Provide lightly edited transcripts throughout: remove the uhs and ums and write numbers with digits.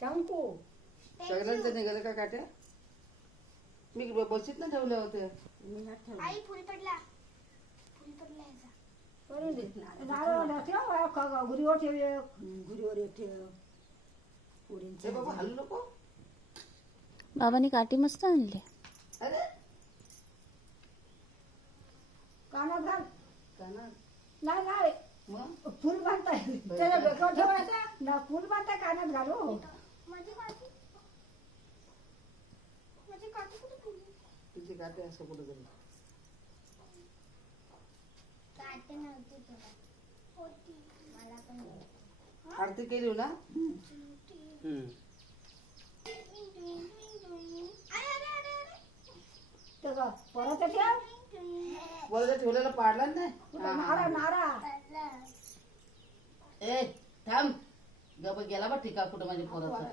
चंपू सगळ्यांचं निघालं का काट्या? मी बशीत ना ठेवल्या होत्या. मी हात ठेवला. आई फुल पडला याचा. करून दे नारळ ठेव गुरीवर ठेव एक गुरीवर एक ठेव हे पुरींचं बाबा हल्लू नको. बाबांनी काठी मस्त आणली. अरे कानात घाल काना नाही नाही मग फुल बांधताय त्याला डोक्यावर ठेवायचं ना फुल बांधताय कानात घालू माझी काठी कुठे ठेवली? तुझी काटे असं कुठं गेली? काठी नव्हती तुला. होती. मला पण नाही. आरती केली ना. ते ग, परत ते ठेव वरती ठेवलेला पाडला नाही. कुठं नारा नारा ए थांब गप गेला बा ठिका कुठं माझ्या पोराचा.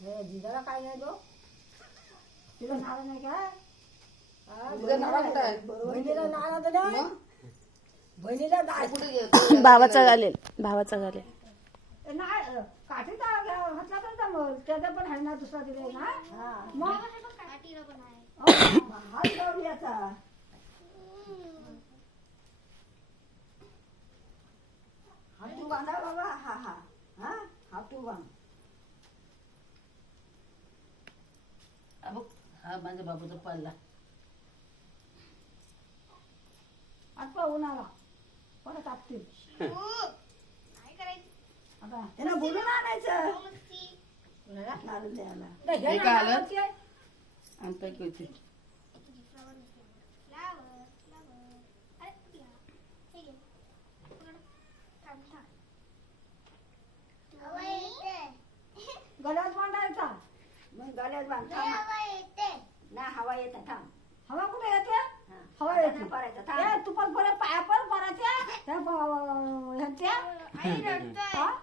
हे जिजाला काय नाही गो तिला नारा नाही काय तुझा नारा कुठं आहे? बहिणीला नारा तर नाही मग बहिणीला ते नाही कुठे गेलं? भावाचा घालेल, भावाचा घालेल. नाही काठीचा घातला तर जमल त्याचा पण आहे ना दुसरा दिले ना मग काठीला पण आहे. हात लावून याचा हातू बांधा बाबा हा हा हा हातू बांध अबो, हा माझ्या बाबूचा पाळला. आटवा उन्हाला परत आपतील काय करायचं? आता त्यांना बोलून आणायचं मस्ती. नारळ द्यायला हे काय आलं? आणताय की होती. फ्लावर. अरे कुठे गेला? हे घे. पकड. थांब. हवा येते. गळ्यात बांधायचा मग गळ्यात बांध हवा येते. ना हवा येते थांब हवा कुठे येते हवा आता येते नाही परायचं थांब तू पण परत पाया पण परायच्या आई रडतोय.